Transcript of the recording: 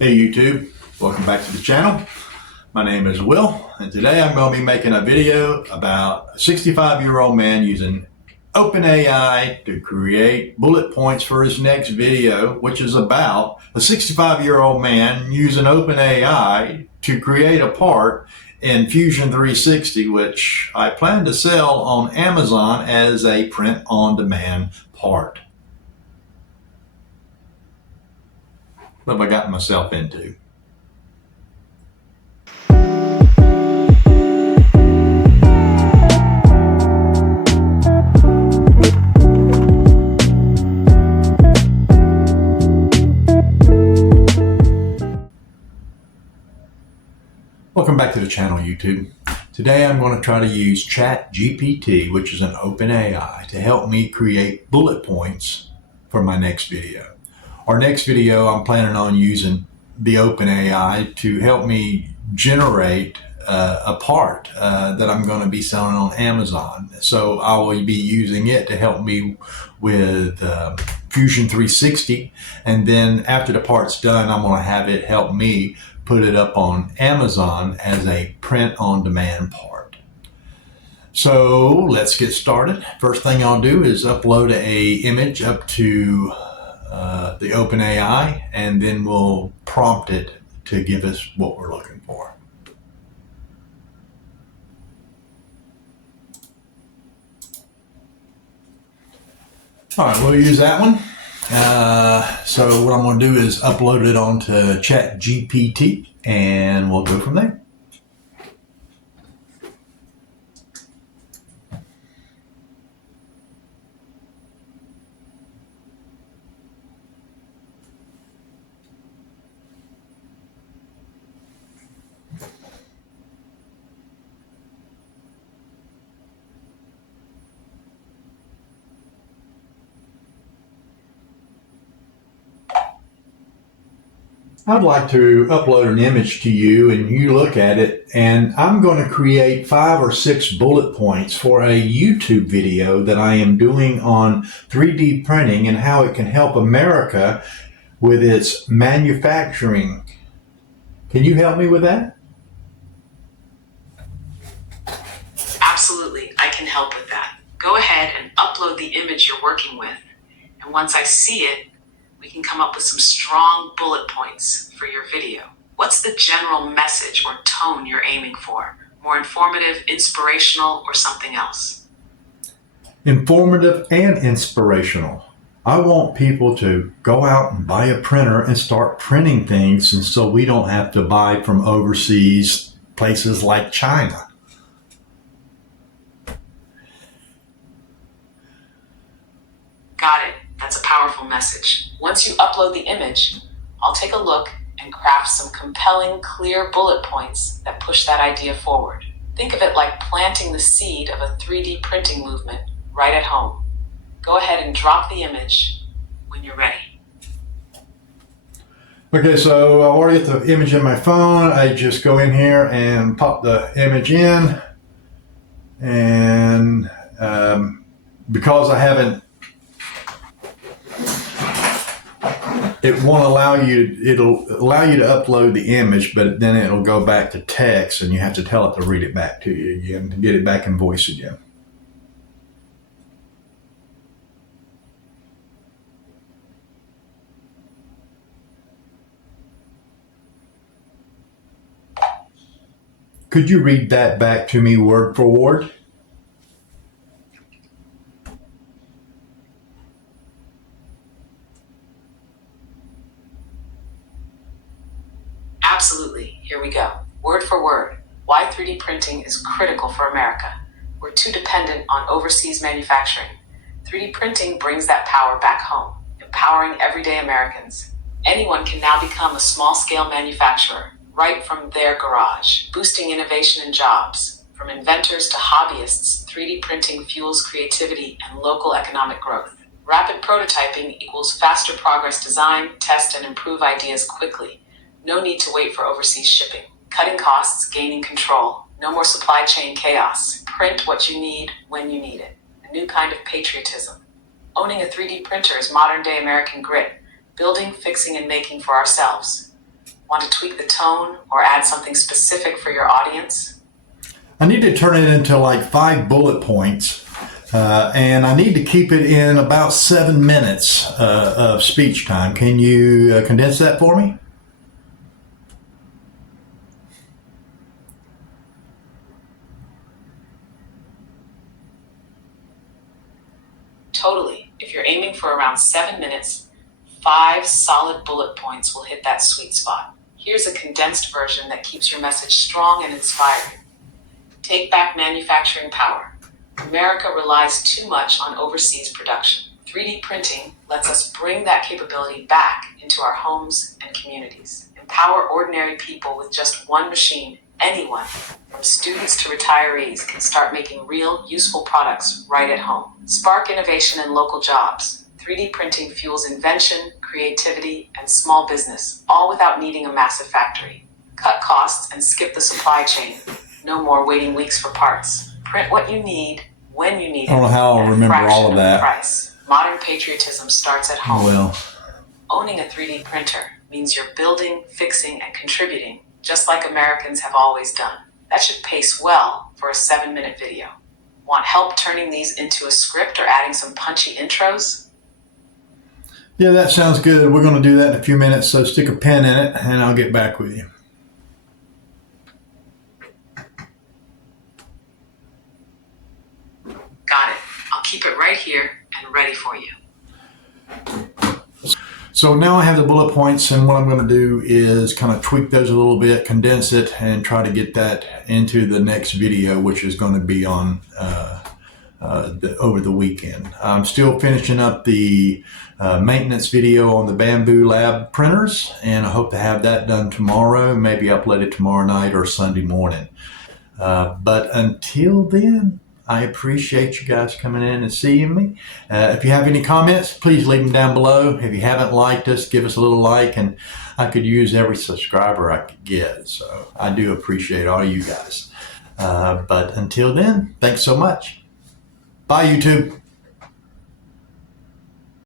Hey YouTube, welcome back to the channel. My name is Will, and today I'm going to be making a video about a 65-year-old man using OpenAI to create bullet points for his next video, which is about a 65-year-old man using OpenAI to create a part in Fusion 360, which I plan to sell on Amazon as a print-on-demand part. What have I gotten myself into? Welcome back to the channel, YouTube. Today I'm going to try to use ChatGPT, which is an OpenAI, to help me create bullet points for my next video. Our next video, I'm planning on using the OpenAI to help me generate a part that I'm going to be selling on Amazon. So I will be using it to help me with Fusion 360, and then after the part's done, I'm going to have it help me put it up on Amazon as a print-on-demand part. So let's get started. First thing I'll do is upload an image up to the OpenAI, and then we'll prompt it to give us what we're looking for. All right, we'll use that one. So what I'm going to do is upload it onto ChatGPT, and we'll go from there. I'd like to upload an image to you and you look at it, and I'm going to create 5 or 6 bullet points for a YouTube video that I am doing on 3D printing and how it can help America with its manufacturing. Can you help me with that? Absolutely, I can help with that. Go ahead and upload the image you're working with, and once I see it, we can come up with some strong bullet points for your video. What's the general message or tone you're aiming for? More informative, inspirational, or something else? Informative and inspirational. I want people to go out and buy a printer and start printing things, and so we don't have to buy from overseas places like China. Got it. That's a powerful message. Once you upload the image, I'll take a look and craft some compelling, clear bullet points that push that idea forward. Think of it like planting the seed of a 3D printing movement right at home. Go ahead and drop the image when you're ready. Okay, so I already get the image in my phone. I just go in here and pop the image in, and because I haven't, it won't allow you, it'll allow you to upload the image, but then it'll go back to text and you have to tell it to read it back to you again, to get it back in voice again. Could you read that back to me word for word? Absolutely. Here we go. Word for word. Why 3D printing is critical for America. We're too dependent on overseas manufacturing. 3D printing brings that power back home, empowering everyday Americans. Anyone can now become a small-scale manufacturer, right from their garage, boosting innovation and jobs. From inventors to hobbyists, 3D printing fuels creativity and local economic growth. Rapid prototyping equals faster progress. Design, test, and improve ideas quickly. No need to wait for overseas shipping. Cutting costs, gaining control. No more supply chain chaos. Print what you need when you need it. A new kind of patriotism. Owning a 3D printer is modern-day American grit. Building, fixing, and making for ourselves. Want to tweak the tone or add something specific for your audience? I need to turn it into like 5 bullet points, and I need to keep it in about 7 minutes of speech time. Can you condense that for me? Totally. If you're aiming for around 7 minutes, 5 solid bullet points will hit that sweet spot. Here's a condensed version that keeps your message strong and inspiring. Take back manufacturing power. America relies too much on overseas production. 3D printing lets us bring that capability back into our homes and communities. Empower ordinary people with just one machine. Anyone, from students to retirees, can start making real, useful products right at home. Spark innovation and local jobs. 3D printing fuels invention, creativity, and small business, all without needing a massive factory. Cut costs and skip the supply chain. No more waiting weeks for parts. Print what you need, when you need it. I don't know how I'll remember all of that. Price. Modern patriotism starts at home. Well, owning a 3D printer means you're building, fixing, and contributing, just like Americans have always done. That should pace well for a 7-minute video. Want help turning these into a script or adding some punchy intros? yeah, that sounds good. We're going to do that in a few minutes, so stick a pen in it, and I'll get back with you. Got it. I'll keep it right here and ready for you. So now I have the bullet points, and what I'm going to do is kind of tweak those a little bit, condense it, and try to get that into the next video, which is going to be on over the weekend. I'm still finishing up the maintenance video on the Bamboo Lab printers, and I hope to have that done tomorrow, maybe upload it tomorrow night or Sunday morning. But until then, I appreciate you guys coming in and seeing me. If you have any comments, please leave them down below. If you haven't liked us, give us a little like, and I could use every subscriber I could get. So I do appreciate all you guys. But until then, thanks so much. Bye, YouTube.